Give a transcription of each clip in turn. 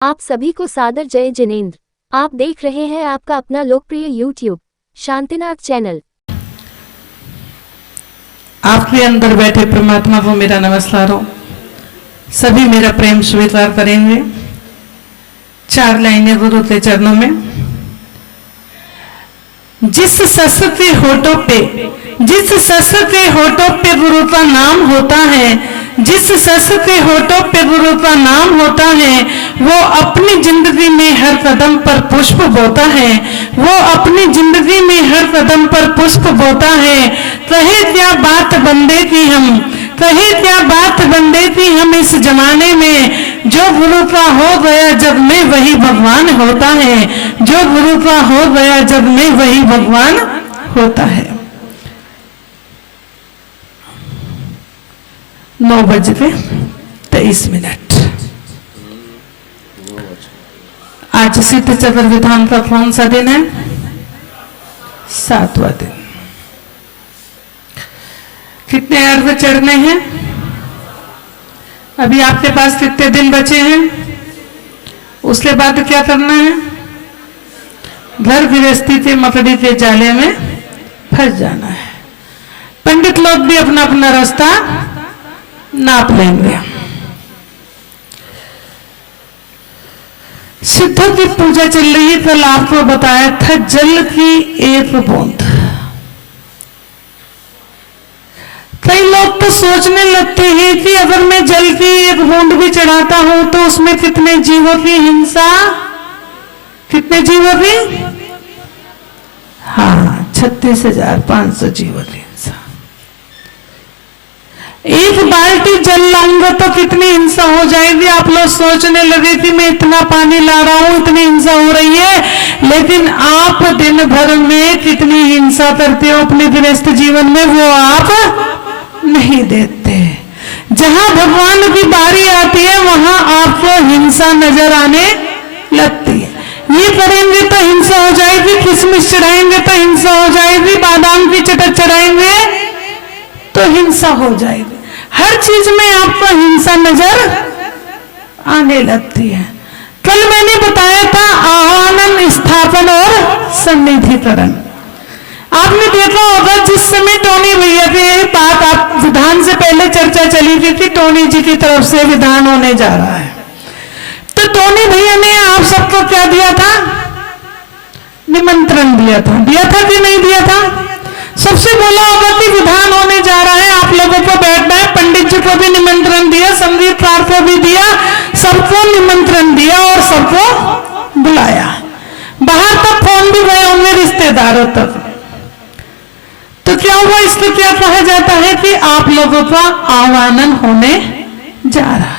आप सभी को सादर जय जिनेंद्र। आप देख रहे हैं आपका अपना लोकप्रिय यूट्यूब शांतिनाथ चैनल। आपके अंदर बैठे परमात्मा को मेरा नमस्कार हो। सभी मेरा प्रेम स्वीकार करेंगे। 4 लाइनें गुरु के चरणों में। जिस सरस्वती होठों पे गुरु का नाम होता है, जिस सरस्वती होठों पे गुरु का नाम होता है, वो अपनी जिंदगी में हर कदम पर पुष्प बोता है। वो अपनी जिंदगी में हर कदम पर पुष्प बोता है। कहे क्या बात बंदे की हम, कहे क्या बात बंदे की हम इस जमाने में। जो गुरु का हो गया जग में वही भगवान होता है। जो गुरु का हो गया जग में वही भगवान होता है। 9:23। आज सिद्ध चक्र विधान का कौन सा दिन है? 7वां दिन। कितने अर्घ चढ़ने हैं? अभी आपके पास कितने दिन बचे हैं? उसके बाद क्या करना है? घर गृहस्थी के मकड़ी के जाले में फंस जाना है। पंडित लोग भी अपना अपना रास्ता नाप लेंगे। सिद्धों की पूजा चल रही है। कल आपको बताया था जल की एक बूंद। कई लोग तो सोचने लगते हैं कि अगर मैं जल की एक बूंद भी चढ़ाता हूं तो उसमें कितने जीवों की हिंसा, कितने जीवों की? हाँ, 36,500 जीवों की हिंसा। एक बाल्टी जल लाऊंगा तो कितनी हिंसा हो जाएगी। आप लोग सोचने लगे कि मैं इतना पानी ला रहा हूं, इतनी हिंसा हो रही है, लेकिन आप दिन भर में कितनी हिंसा करते हो अपने गृहस्थ जीवन में, वो आप नहीं देते। जहां भगवान की बारी आती है वहां आपको हिंसा नजर आने लगती है। ये करेंगे तो हिंसा हो जाएगी, किशमिश चढ़ाएंगे तो हिंसा हो जाएगी, बादाम की चटक चढ़ाएंगे तो हिंसा हो जाएगी। हर चीज में आपको हिंसा नजर आने लगती है। कल मैंने बताया था आवाहन, स्थापन और सन्निधिकरण। आपने देखा होगा जिस समय टोनी भैया की बात आप विधान से पहले चर्चा चली थी कि टोनी जी की तरफ से विधान होने जा रहा है, तो टोनी भैया ने आप सबको क्या दिया था? निमंत्रण दिया था। दिया था कि नहीं दिया था? सबसे बोला होगा कि विधान होने जा रहा है, आप लोगों को बैठना है। पंडित जी को भी निमंत्रण दिया, संगीतकार को भी दिया, सबको निमंत्रण दिया और सबको बुलाया। बाहर तक फोन भी गए होंगे रिश्तेदारों तक। तो क्या हुआ? इसको क्या कहा जाता है कि आप लोगों का आह्वान होने जा रहा है।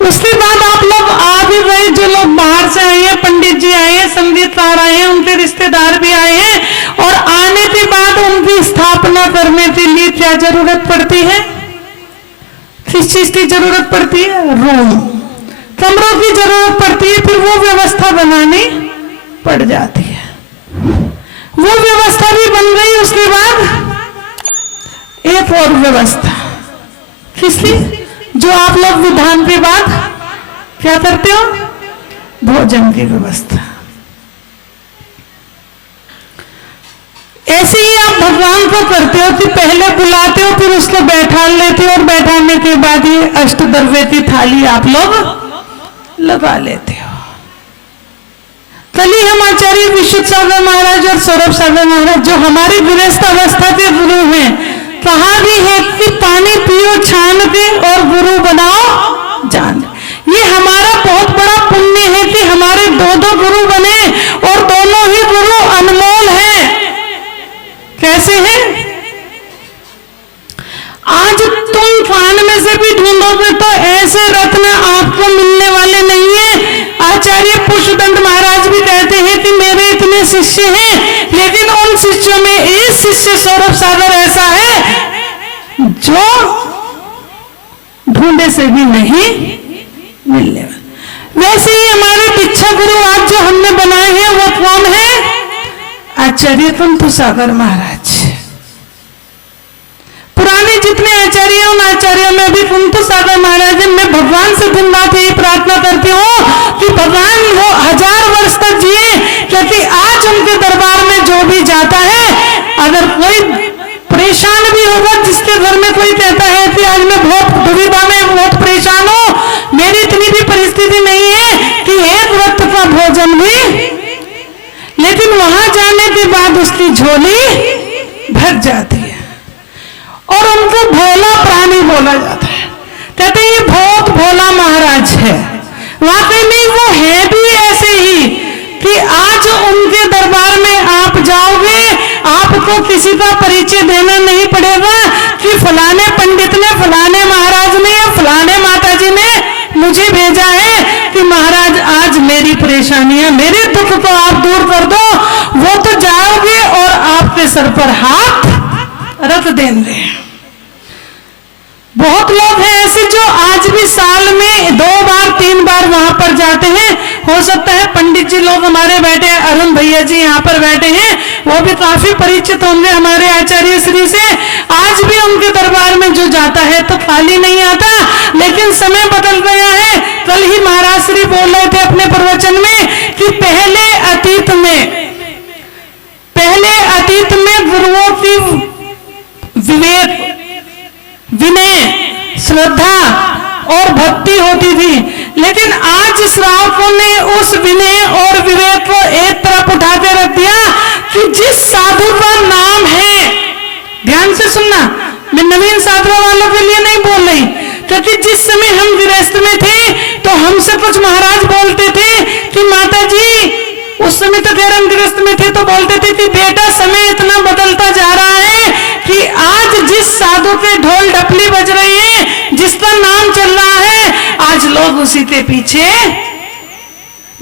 उसके बाद आप लोग आ भी गए, जो लोग बाहर से आए हैं, पंडित जी आए हैं, संगीतकार आए हैं, उनके रिश्तेदार भी आए हैं। और आने के बाद उनकी स्थापना करने के लिए क्या जरूरत पड़ती है? किस चीज की जरूरत पड़ती है? रूम, कमरों की जरूरत पड़ती है। फिर वो व्यवस्था बनानी पड़ जाती है। वो व्यवस्था भी बन गई। उसके बाद एक और व्यवस्था, किसकी? जो आप लोग विधान के बाद क्या करते हो? भोजन की व्यवस्था। ऐसे ही आप भगवान को करते हो कि पहले बुलाते हो, फिर उसको बैठा लेते हो, और बैठाने के बाद ये अष्टद्रव्य की थाली आप लोग लगा लेते हो। कल ही हम आचार्य विशुद्ध सागर महाराज और सौरभ सागर महाराज, जो हमारी गृहस्थ अवस्था के गुरु हैं, कहा भी है कि पानी पियो छान के और गुरु बनाओ जान। ये हमारा बहुत बड़ा पुण्य है कि हमारे 2 गुरु बने, और दोनों ही गुरु अनमोल हैं। कैसे हैं? आज तुम कान में से भी ढूंढोगे तो ऐसे रत्न आपको मिलने वाले नहीं है। आचार्य पुष्पदंत महाराज भी कहते हैं कि मेरे इतने शिष्य हैं, लेकिन उन शिष्यों में एक शिष्य सौरभ सागर ऐसा है जो ढूंढे से भी नहीं मिलने वाला। वैसे ही हमारे दीक्षा गुरु आज जो हमने बनाए हैं वो कौन है? आचार्य कुंतु सागर महाराज। पुराने जितने आचार्य उन आचार्यों में भी कुंतु सागर महाराज मैं भगवान से दिन रात यही प्रार्थना करती हूँ कि भगवान वो 1000 वर्ष तक जिए, क्योंकि आज उनके दरबार में जो भी जाता है, अगर कोई परेशान भी होगा, जिसके घर में कोई कहता है कि आज मैं बहुत दुविधा में बहुत परेशान हूँ, मेरी इतनी भी परिस्थिति नहीं है कि एक वक्त का भोजन भी, लेकिन वहां जाने के बाद उसकी झोली भर जाती है और उनको भोला प्राणी बोला जाता है। कहते हैं ये बहुत भोला महाराज है। वाकई में वो है भी ऐसे ही कि आज उनके दरबार में आप जाओगे, आपको किसी का परिचय देना नहीं पड़ेगा कि फलाने पंडित ने, फलाने महाराज ने या फलाने माताजी ने मुझे भेजा है कि महाराज आज मेरी परेशानियां, मेरे दुख को आप दूर कर दो। वो तो जाओगे और आपके सर पर हाथ रख देंगे। बहुत लोग हैं ऐसे जो आज भी साल में 2 बार 3 बार वहां पर जाते हैं। हो सकता है पंडित जी लोग हमारे बैठे, अरुण भैया जी यहाँ पर बैठे हैं, वो भी काफी परिचित होंगे हमारे आचार्य श्री से। आज भी उनके दरबार में जो जाता है तो खाली नहीं आता, लेकिन समय बदल गया है। कल ही महाराज श्री बोल रहे थे अपने प्रवचन में कि पहले अतीत में गुरुओं की विवेक, विनय, श्रद्धा और भक्ति होती थी, लेकिन आज श्रावकों ने उस विनय और विवेक को एक तरफ उठा के रख दिया कि जिस साधु का नाम है, ध्यान से सुनना, मैं नवीन साधुओं वालों के लिए नहीं बोल रही, क्योंकि जिस समय हम गृहस्थ में थे तो हमसे कुछ महाराज बोलते थे कि माता जी, उस समय तो खैर हम गृहस्थ में थे तो बोलते थे कि बेटा समय इतना बदलता जा रहा है कि आज जिस साधु के ढोल ढपली बज रही है, जिसका नाम चल रहा है, आज लोग उसी के पीछे।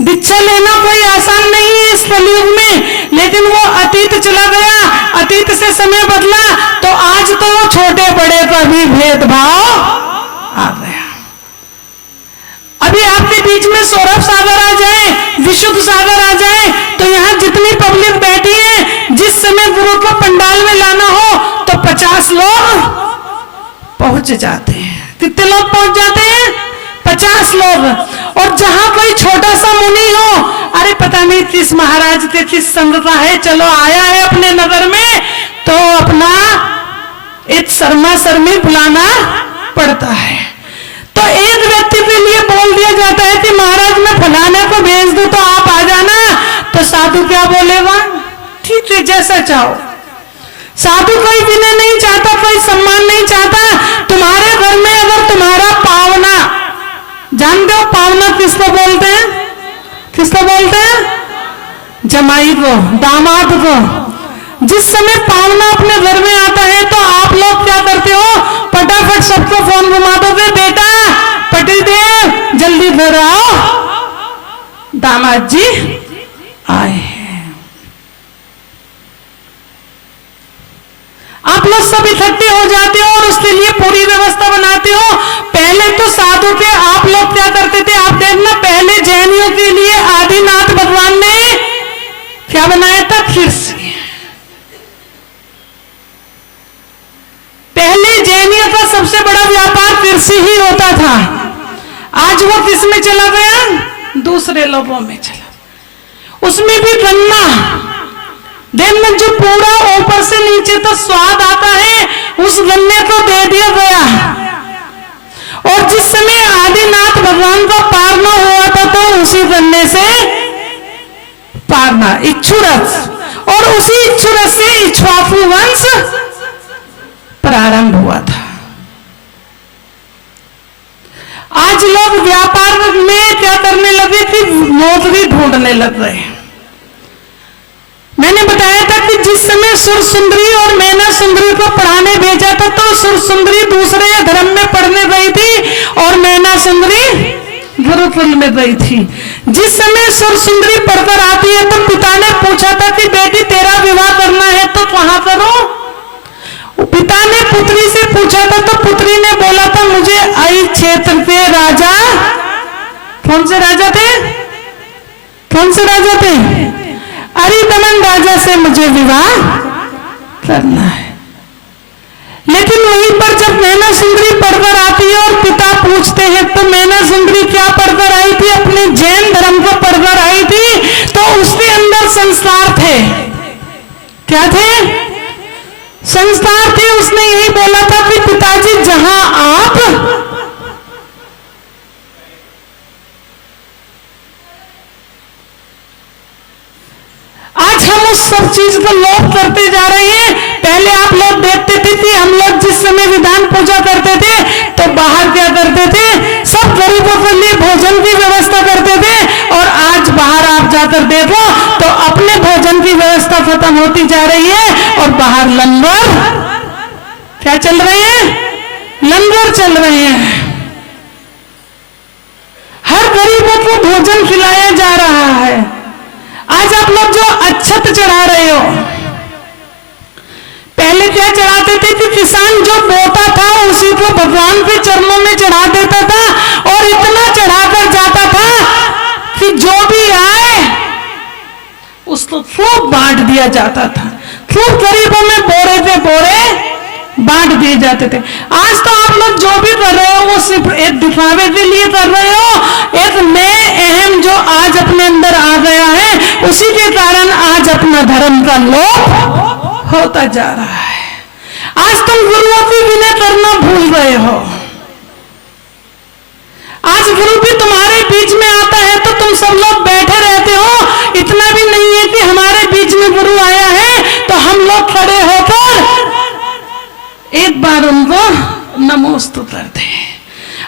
दीक्षा लेना कोई आसान नहीं है इस कलयुग में, लेकिन वो अतीत चला गया, अतीत से समय बदला तो आज तो वो छोटे बड़े का भी भेदभाव आ गया। अभी आपके बीच में सौरभ सागर आ जाए, विशुद्ध सागर आ जाए, तो यहाँ जितनी पब्लिक बैठी है, जिस समय गुरु को पंडाल में लाना हो तो 50 लोग पहुंच जाते हैं। कितने लोग पहुंच जाते हैं? 50 लोग। और जहां कोई छोटा सा मुनि हो, अरे पता नहीं किस महाराज के किस संघ का है, चलो आया है अपने नगर में, तो अपना एक शर्मा शर्मी बुलाना पड़ता है। तो एक व्यक्ति के लिए बोल दिया जाता है कि महाराज मैं फलाने को भेज दूं तो आप आ जाना, तो साधु क्या बोलेगा? ठीक है, जैसा चाहो। साधु कोई विनय नहीं चाहता, कोई सम्मान नहीं चाहता। तुम्हारे घर में अगर तुम्हारा पावना, जानते हो पावना किसको बोलते हैं? किसको बोलते हैं? जमाई को, दामाद को। जिस समय पावना अपने घर में आता है तो आप लोग क्या करते हो? फटाफट सबको फोन घुमा दोगे, बेटा पतिदेव जल्दी घर आओ, दामाद जी आए हैं। आप लोग सब इकट्ठे हो जाते हो और उसके लिए पूरी व्यवस्था बनाते हो। पहले तो साधु के आप लोग क्या करते थे? आप देखना, पहले जैनियों के लिए आदिनाथ भगवान ने क्या बनाया था? खिरसी। पहले जैनियों का सबसे बड़ा व्यापार कृषि ही होता था। आज वो किस में चला गया? दूसरे लोगों में चला। उसमें भी गन्ना, देखना जो पूरा ऊपर से नीचे तो स्वाद आता है, उस गन्ने को दे दिया गया। और जिस समय आदिनाथ भगवान का पारना हुआ था तो उसी गन्ने से पारना, इच्छुरस, और उसी इच्छुरस से इक्ष्वाकु वंश प्रारंभ हुआ था। आज लोग व्यापार में क्या करने लगे कि नौकरी ढूंढने लग गए। मैंने बताया था कि जिस समय सुर सुंदरी और मैना सुंदरी को पढ़ाने भेजा था तो सुर सुंदरी दूसरे धर्म में पढ़ने गई थी और मैना सुंदरी गुरुकुल में गई थी। जिस समय सुर सुंदरी पढ़कर आती है तो पिता ने पूछा था कि बेटी तेरा विवाह करना है तो कहां करो? पिता ने पुत्री से पूछा था तो पुत्री ने बोला था मुझे आई क्षेत्र के राजा, कौन से राजा थे? कौन से राजा थे? अरिदमन राजा से मुझे विवाह करना है। लेकिन वहीं पर जब मैना सुंदरी पढ़कर आती है और पिता पूछते हैं तो मैना सुंदरी क्या पढ़कर आई थी? अपने जैन धर्म को पढ़कर आई थी। तो उसके अंदर संस्कार थे। क्या थे? संस्कार थे। उसने यही बोला था कि पिताजी जहां आप आज हम उस सब चीज को लोप करते जा रहे हैं। पहले आप लोग देखते थे कि हम लोग जिस समय विधान पूजा करते थे तो बाहर क्या करते थे? सब गरीबों के लिए भोजन की व्यवस्था करते थे। और आज बाहर आप जाकर देखो तो अपने भोजन की व्यवस्था खत्म होती जा रही है और बाहर लंगर क्या चल रहे हैं? लंगर चल रहे हैं। हर गरीबों को भोजन खिलाया जा रहा है। आज आप लोग जो अक्षत चढ़ा रहे हो, पहले क्या चढ़ाते थे कि किसान जो बोता था उसी को भगवान के चरणों में चढ़ा देता था और इतना चढ़ाकर जाता था कि जो भी आए उसको खूब बांट दिया जाता था। खूब गरीबों में बोरे पे बोरे बांट दिए जाते थे। आज तो आप लोग जो भी कर रहे हो वो सिर्फ एक दिखावे के लिए कर रहे हो। एक मैं अहम जो आज अपने अंदर आ गया है उसी के कारण आज अपना धर्म का लोप होता जा रहा है। आज तुम गुरुओं की विनय करना भूल रहे हो। आज गुरु भी तुम्हारे बीच में आता है तो तुम सब लोग बैठे रहते हो। इतना भी नहीं है कि हमारे बीच में गुरु आया है तो हम लोग खड़े होकर एक बार उनको नमोस्तु करते हैं।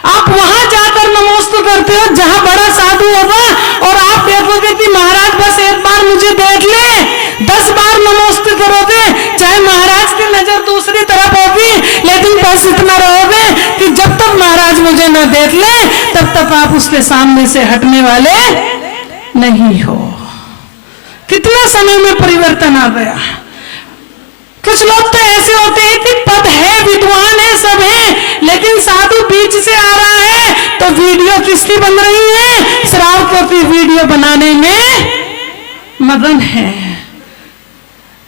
आप वहां जाकर नमोस्तु करते हो जहां बड़ा साधु होगा और आप देखोगे कि महाराज बस एक बार मुझे देख ले। 10 बार नमोस्तु करोगे चाहे महाराज की नजर दूसरी तरफ होगी, लेकिन बस इतना रहोगे कि जब तक महाराज मुझे न देख ले तब तक आप उसके सामने से हटने वाले नहीं हो। कितना समय में परिवर्तन आ गया। कुछ लोग तो ऐसे होते हैं कि पद है, विद्वान है, सब है, लेकिन साधु बीच से आ रहा है तो वीडियो किसकी बन रही है? श्रावकों की वीडियो बनाने में मगन है।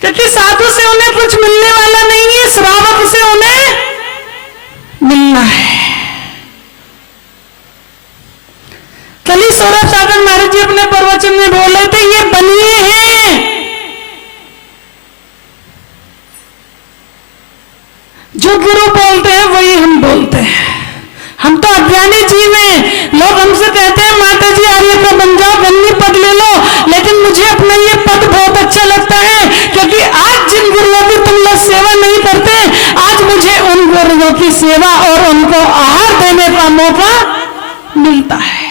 क्योंकि साधु से उन्हें कुछ मिलने वाला नहीं है, श्रावक से उन्हें मिलना है। कल ही सौरभ सागर महाराज जी अपने प्रवचन में बोले थे ये बनिए हैं जो गुरु बोलते हैं वही हम बोलते हैं। हम तो अज्ञानी जीव हैं। लोग हमसे कहते हैं माता जी आर्य का बन जाओ, गन्नी पद ले लो, लेकिन मुझे अपना ये पद बहुत अच्छा लगता है क्योंकि आज जिन गुरुओं की तुम लोग सेवा नहीं करते, आज मुझे उन गुरुओं की सेवा और उनको आहार देने का मौका मिलता है।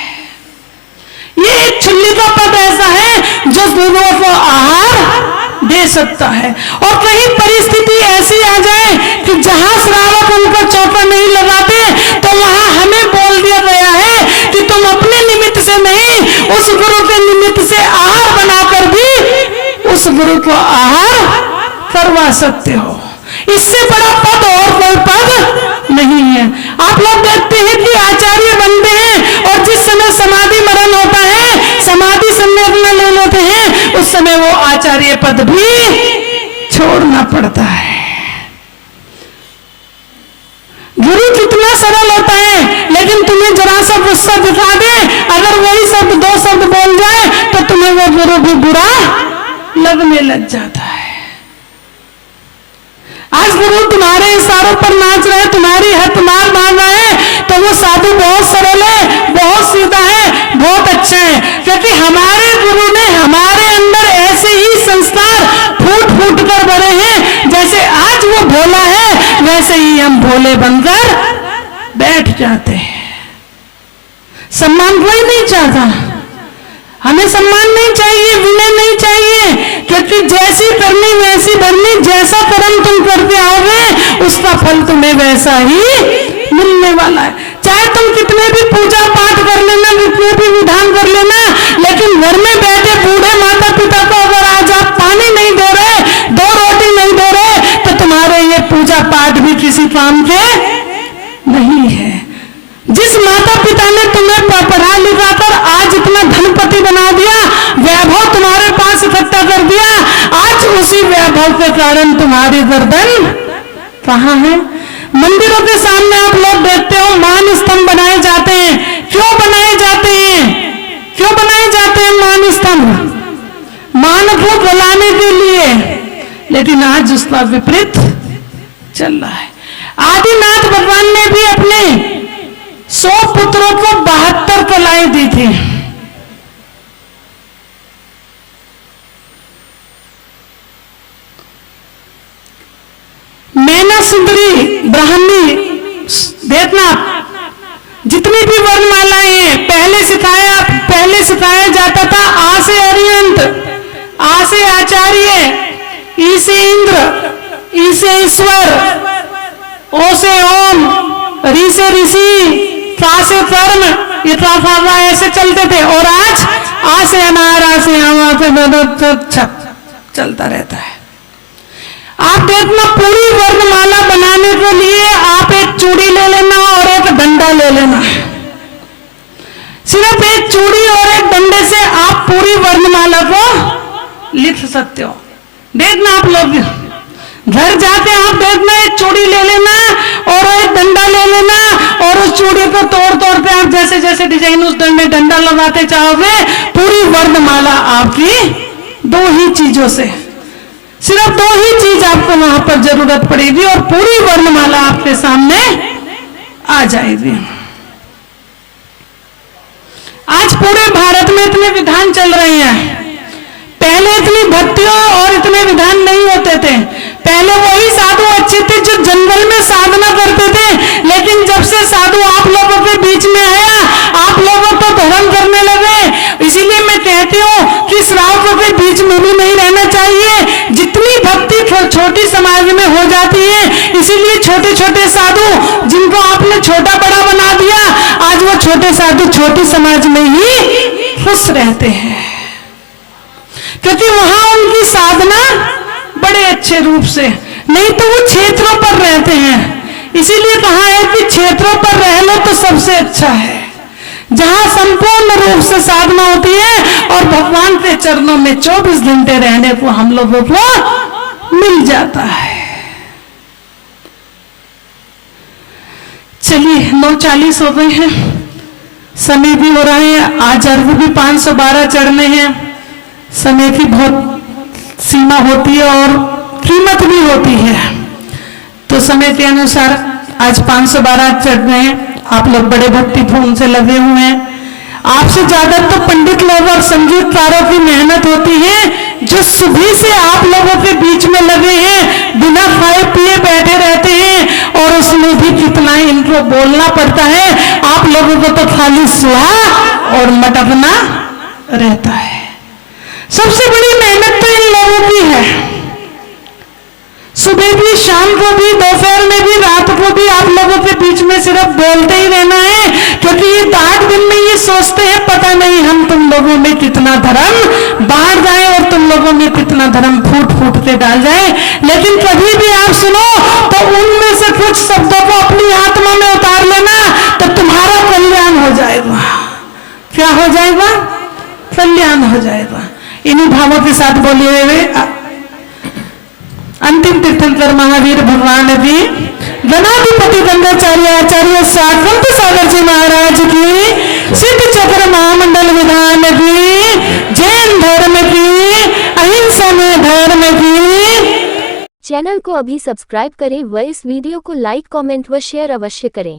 ये एक छुल्ली का पद ऐसा है जो गुरुओं को आहार दे सकता है। और कहीं परिस्थिति ऐसी आ जाए कि जहां श्रावक उनको चौका नहीं लगाते तो वहां हमें बोल दिया गया है कि तुम अपने निमित्त से नहीं उस गुरु के निमित्त से आहार बनाकर भी उस गुरु को आहार करवा सकते हो। इससे बड़ा पद और कोई पद नहीं है। आप लोग देखते हैं कि आचार्य बनते हैं और जिस समय समाधि मरण होता है, समाधि समय अपना ले लेते हैं, उस समय वो आचार्य पद भी छोड़ना पड़ता है। गुरु कितना सरल होता है, लेकिन तुम्हें जरा सा गुस्सा दिखा दे, अगर वही शब्द 2 शब्द बोल जाए तो तुम्हें वो गुरु भी बुरा लगने लग जाता है। आज गुरु तुम्हारे इशारों पर नाच रहे, तुम्हारी हथ मार रहा है तो वो साधु बहुत सरल है, बहुत सीधा है, बहुत अच्छा है। क्योंकि हमारे गुरु ने हमारे अंदर ऐसे ही संस्कार फूट फूट कर भरे हैं। जैसे आज वो भोला है वैसे ही हम भोले बनकर बैठ जाते हैं। सम्मान कोई नहीं चाहता, हमें सम्मान नहीं चाहिए, विनय नहीं चाहिए, क्योंकि जैसी करनी वैसी भरनी। जैसा कर्म तुम करते आओगे उसका फल तुम्हें वैसा ही मिलने वाला है। चाहे तुम कितने भी पूजा पाठ कर लेना, कितने भी विधान कर लेना, लेकिन घर में बैठे बूढ़े माता पिता को अगर आज आप पानी नहीं दे रहे, 2 रोटी नहीं दे रहे, तो तुम्हारे ये पूजा पाठ भी किसी काम के नहीं है। जिस माता पिता ने तुम्हें पढ़ा लिखा कर आज इतना धनपति बना दिया, वैभव तुम्हारे पास इकट्ठा कर दिया, आज उसी वैभव के कारण तुम्हारी गर्दन कहाँ है? मंदिरों के सामने आप लोग देखते हो मान स्तंभ बनाए जाते हैं। क्यों बनाए जाते हैं? क्यों बनाए जाते हैं मान स्तंभ? मान को बुलाने के लिए। लेकिन आज उसका विपरीत चल रहा है। आदिनाथ भगवान ने भी अपने 100 पुत्रों को 72 कलाएं दी थी। मैना सुंदरी ब्राह्मणी देखना, जितनी भी वर्णमालाएं हैं पहले सिखाया जाता था आ से अरिहंत, आ से आचार्य, ई से इंद्र, ई से ईश्वर, ओ से ओम, री से ऋषि, ता से कर्म, ये ताफावा ऐसे चलते थे। और आज आ से अनार, आ से आमा से चलता रहता है। आप देखना पूरी वर्णमाला बनाने के लिए आप एक चूड़ी ले लेना और एक डंडा ले लेना। सिर्फ एक चूड़ी और एक डंडे से आप पूरी वर्णमाला को लिख सकते हो। देखना आप लोग घर जाके आप देखना एक चूड़ी ले लेना और एक डंडा ले लेना और उस चूड़ी को तोड़ के आप जैसे जैसे डिजाइन उस डंडा लगाते चाहोगे, पूरी वर्णमाला आपकी 2 ही चीजों से, सिर्फ 2 ही चीज आपको वहां पर जरूरत पड़ेगी और पूरी वर्णमाला आपके सामने आ जाएगी। आज पूरे भारत में इतने विधान चल रहे हैं। पहले इतनी भक्तियों और इतने विधान नहीं होते थे। पहले वही साधु अच्छे थे जो जंगल में साधना करते थे। लेकिन जब से साधु आप लोगों के बीच में आया, आप लोगों को धर्म करने लगे। इसीलिए मैं कहती हूँ कि श्रावकों के बीच में भी नहीं रहना चाहिए। जितनी भक्ति छोटी समाज में हो जाती है, इसीलिए छोटे छोटे साधु जिनको आपने छोटा बड़ा बना दिया, आज वो छोटे साधु छोटी समाज में ही खुश रहते हैं, क्योंकि वहां उनकी साधना बड़े अच्छे रूप से, नहीं तो वो क्षेत्रों पर रहते हैं। इसीलिए कहा है कि क्षेत्रों पर रह लो तो सबसे अच्छा है, जहां संपूर्ण रूप से साधना होती है और भगवान के चरणों में 24 घंटे रहने को हम लोगों को मिल जाता है। चलिए 9:40 हो गए हैं, समय भी हो रहा है। आज अर्घ भी 512 चढ़ने हैं। समय की बहुत सीमा होती है और कीमत भी होती है, तो समय के अनुसार आज 512 चढ़ रहे हैं। आप लोग बड़े भक्तिपूर्ण से लगे हुए हैं। आपसे ज्यादा तो पंडित लोग और संगीतकारों की मेहनत होती है, जो सुबह से आप लोगों के बीच में लगे हैं, बिना खाए पिए बैठे रहते हैं। और उसमें भी कितना इनको बोलना पड़ता है। आप लोगों को तो खाली सुहा और मटकना रहता है। सबसे बड़ी मेहनत तो इन लोगों की है। सुबह भी, शाम को भी, दोपहर में भी, रात को भी आप लोगों के बीच में सिर्फ बोलते ही रहना है, क्योंकि ये 8 दिन में ये सोचते हैं पता नहीं हम तुम लोगों में कितना धर्म बाहर जाए और तुम लोगों में कितना धर्म फूट फूट के डाल जाए। लेकिन कभी भी आप सुनो तो उनमें से कुछ शब्दों को अपनी आत्मा में उतार लेना, तो तुम्हारा कल्याण हो जाएगा। क्या हो जाएगा? कल्याण हो जाएगा। इन्हीं भावों के साथ बोलिए हुए अंतिम तीर्थंकर महावीर भगवान की, गणाधिपति गंगाचार्य आचार्य साधवंत सागर जी महाराज की, सिद्ध चक्र महामंडल विधान की, जैन धर्म की, अहिंसा में धर्म की। चैनल को अभी सब्सक्राइब करें व इस वीडियो को लाइक, कमेंट व शेयर अवश्य करें।